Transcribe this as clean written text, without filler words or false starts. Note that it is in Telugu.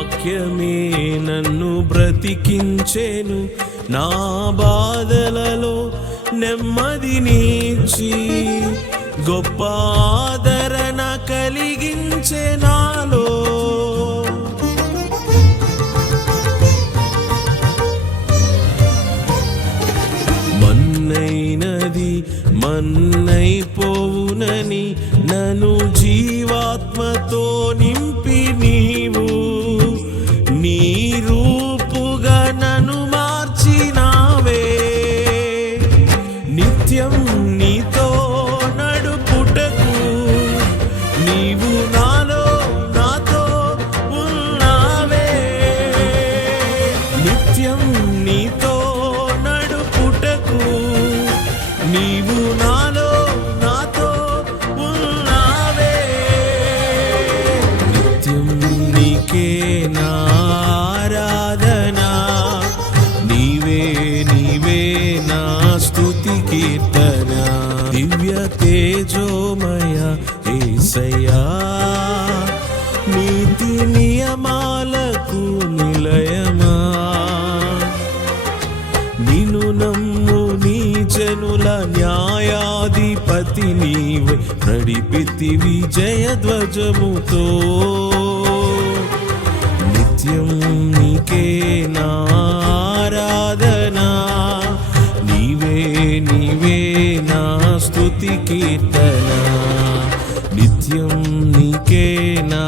వాక్యమే నన్ను బ్రతికించెను, నా బాధలలో నెమ్మదినిచ్చి గొప్ప ఆదరణ కలిగించే నాలో. మన్నైనది మన్నైపోవునని నన్ను జీవాత్మతో నింపి నీవు నీ రూపుగా నన్ను మార్చినావే. నిత్యం నీతో నడుపుటకు నీవు నాలో నాతో ఉన్నావే. నిత్యం నీతో నడుపుటకు నీవు నాలో నాతో ఉన్నావే. నిత్యం నీకే నా ఆరాధన, నీవే నీవే నా స్తుతి కీర్తన. దివ్య తేజోమయ యేసయ్యా, నీతి నియమాలకు నిలయమా, నిన్ను నమ్ము నీ జనుల న్యాయాధిపతి నీవే, నడిపితివి జయధ్వజముతో. నిత్యం నీకే నా ఆరాధన, నీవే నీవే నా స్తుతి కీర్తన. నిత్యం నీకే నా